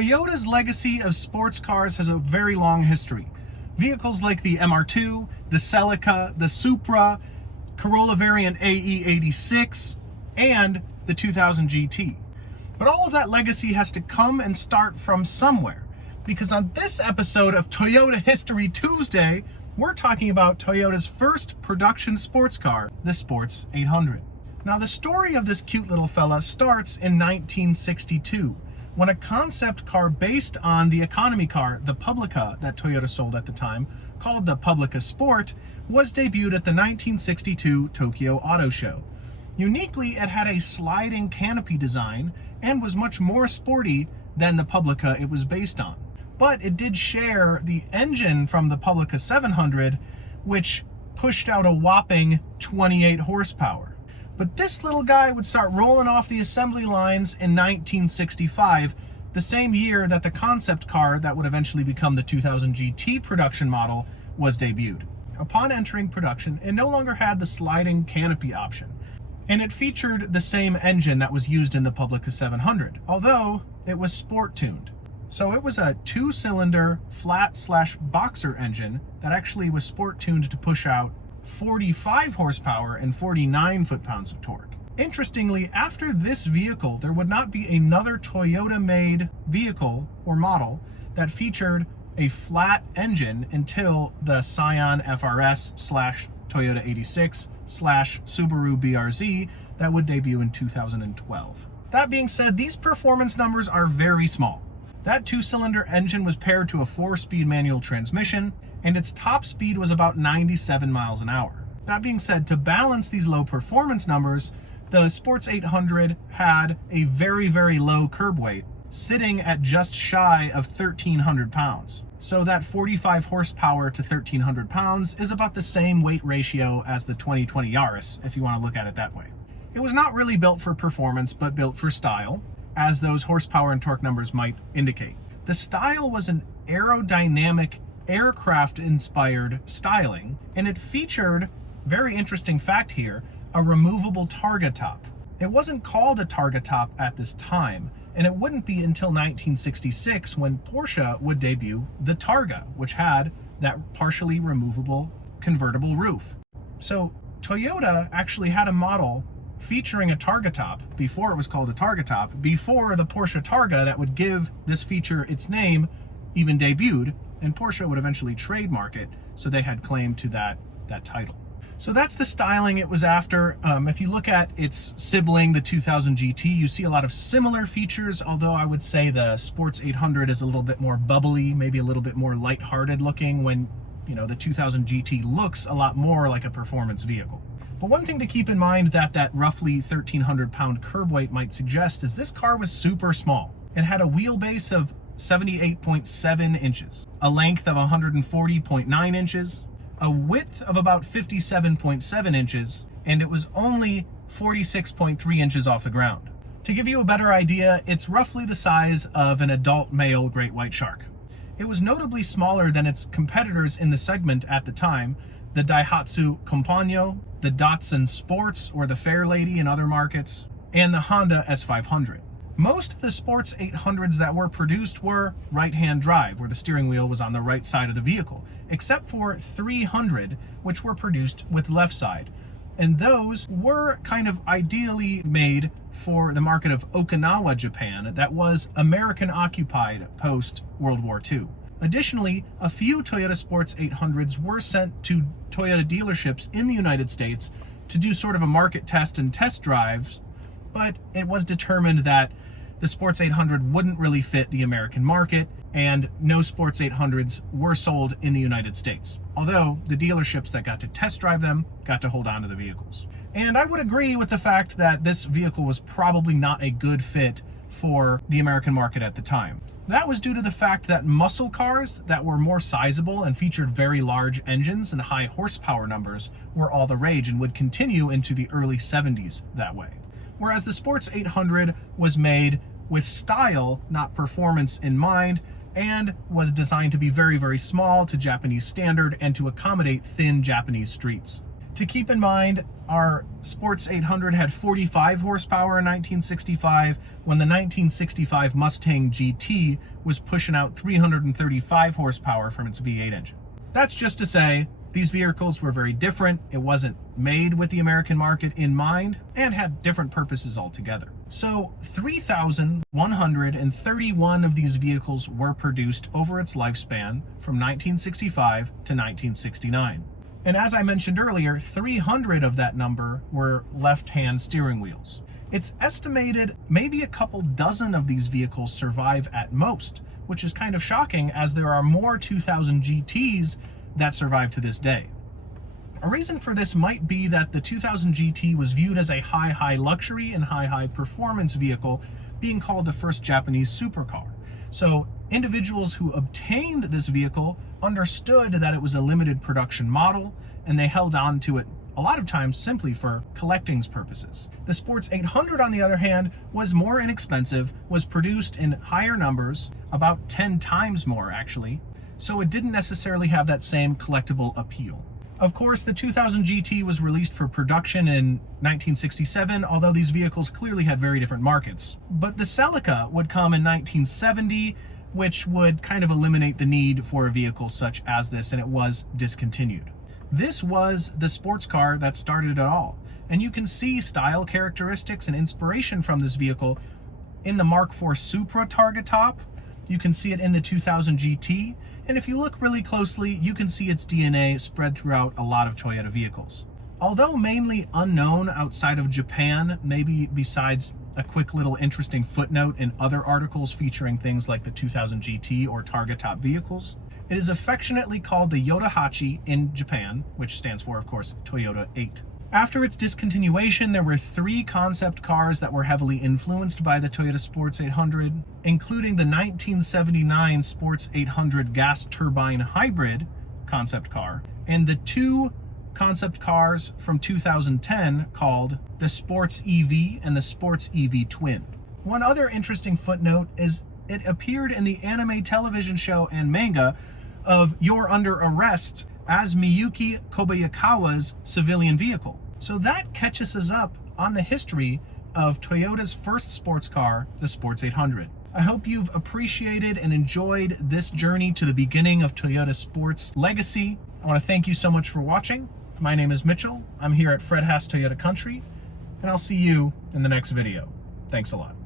Toyota's legacy of sports cars has a very long history. Vehicles like the MR2, the Celica, the Supra, Corolla variant AE86, and the 2000 GT. But all of that legacy has to come and start from somewhere, because on this episode of Toyota History Tuesday, we're talking about Toyota's first production sports car, the Sports 800. Now, the story of this cute little fella starts in 1962, when a concept car based on the economy car, the Publica, that Toyota sold at the time, called the Publica Sport, was debuted at the 1962 Tokyo Auto Show. Uniquely, it had a sliding canopy design and was much more sporty than the Publica it was based on. But it did share the engine from the Publica 700, which pushed out a whopping 28 horsepower. But this little guy would start rolling off the assembly lines in 1965, the same year that the concept car that would eventually become the 2000 GT production model was debuted. Upon entering production, it no longer had the sliding canopy option, and it featured the same engine that was used in the Publica 700, although it was sport-tuned. So it was a two-cylinder flat/boxer engine that actually was sport-tuned to push out 45 horsepower and 49 foot-pounds of torque. Interestingly, after this vehicle, there would not be another Toyota-made vehicle or model that featured a flat engine until the Scion FRS/Toyota 86/Subaru BRZ that would debut in 2012. That being said, these performance numbers are very small. That two-cylinder engine was paired to a 4-speed manual transmission, and its top speed was about 97 miles an hour. That being said, to balance these low performance numbers, the Sports 800 had a very, very low curb weight, sitting at just shy of 1,300 pounds. So that 45 horsepower to 1,300 pounds is about the same weight ratio as the 2020 Yaris, if you want to look at it that way. It was not really built for performance, but built for style, as those horsepower and torque numbers might indicate. The style was an aerodynamic, aircraft-inspired styling, and it featured, very interesting fact here, a removable Targa top. It wasn't called a Targa top at this time, and it wouldn't be until 1966 when Porsche would debut the Targa, which had that partially removable convertible roof. So Toyota actually had a model featuring a Targa top before it was called a Targa top, before the Porsche Targa that would give this feature its name even debuted, and Porsche would eventually trademark it, so they had claim to that title. So that's the styling it was after. If you look at its sibling, the 2000 GT, you see a lot of similar features, although I would say the Sports 800 is a little bit more bubbly, maybe a little bit more lighthearted looking, when the 2000 GT looks a lot more like a performance vehicle. But one thing to keep in mind that roughly 1,300 pound curb weight might suggest is this car was super small. It had a wheelbase of 78.7 inches, a length of 140.9 inches, a width of about 57.7 inches, and it was only 46.3 inches off the ground. To give you a better idea, it's roughly the size of an adult male great white shark. It was notably smaller than its competitors in the segment at the time, the Daihatsu Compagno, the Datsun Sports or the Fairlady in other markets, and the Honda S500. Most of the Sports 800s that were produced were right-hand drive, where the steering wheel was on the right side of the vehicle, except for 300, which were produced with left side. And those were kind of ideally made for the market of Okinawa, Japan, that was American occupied post World War II. Additionally, a few Toyota Sports 800s were sent to Toyota dealerships in the United States to do sort of a market test and test drives, but it was determined that the Sports 800 wouldn't really fit the American market, and no Sports 800s were sold in the United States, although the dealerships that got to test drive them got to hold on to the vehicles. And I would agree with the fact that this vehicle was probably not a good fit for the American market at the time. That was due to the fact that muscle cars that were more sizable and featured very large engines and high horsepower numbers were all the rage and would continue into the early 70s that way. Whereas the Sports 800 was made with style, not performance in mind, and was designed to be very, very small to Japanese standard and to accommodate thin Japanese streets. To keep in mind, our Sports 800 had 45 horsepower in 1965, when the 1965 Mustang GT was pushing out 335 horsepower from its V8 engine. That's just to say, these vehicles were very different. It wasn't made with the American market in mind and had different purposes altogether. So 3,131 of these vehicles were produced over its lifespan from 1965 to 1969. And as I mentioned earlier, 300 of that number were left-hand steering wheels. It's estimated maybe a couple dozen of these vehicles survive at most, which is kind of shocking as there are more 2000 GTs that survive to this day. A reason for this might be that the 2000 GT was viewed as a high luxury and high performance vehicle, being called the first Japanese supercar. So individuals who obtained this vehicle understood that it was a limited production model, and they held on to it a lot of times simply for collecting's purposes. The Sports 800, on the other hand, was more inexpensive, was produced in higher numbers, about 10 times more actually, so it didn't necessarily have that same collectible appeal. Of course, the 2000 GT was released for production in 1967, although these vehicles clearly had very different markets. But the Celica would come in 1970, which would kind of eliminate the need for a vehicle such as this, and it was discontinued. This was the sports car that started it all, and you can see style characteristics and inspiration from this vehicle in the Mark IV Supra target top. You can see it in the 2000 GT, and if you look really closely, you can see its DNA spread throughout a lot of Toyota vehicles. Although mainly unknown outside of Japan, maybe besides a quick little interesting footnote in other articles featuring things like the 2000 GT or target top vehicles, it is affectionately called the Yodahachi in Japan, which stands for, of course, Toyota 8. After its discontinuation, there were 3 concept cars that were heavily influenced by the Toyota Sports 800, including the 1979 Sports 800 gas turbine hybrid concept car, and the 2 concept cars from 2010 called the Sports EV and the Sports EV Twin. One other interesting footnote is it appeared in the anime television show and manga of You're Under Arrest as Miyuki Kobayakawa's civilian vehicle. So that catches us up on the history of Toyota's first sports car, the Sports 800. I hope you've appreciated and enjoyed this journey to the beginning of Toyota Sports legacy. I want to thank you so much for watching. My name is Mitchell. I'm here at Fred Haas Toyota Country, and I'll see you in the next video. Thanks a lot.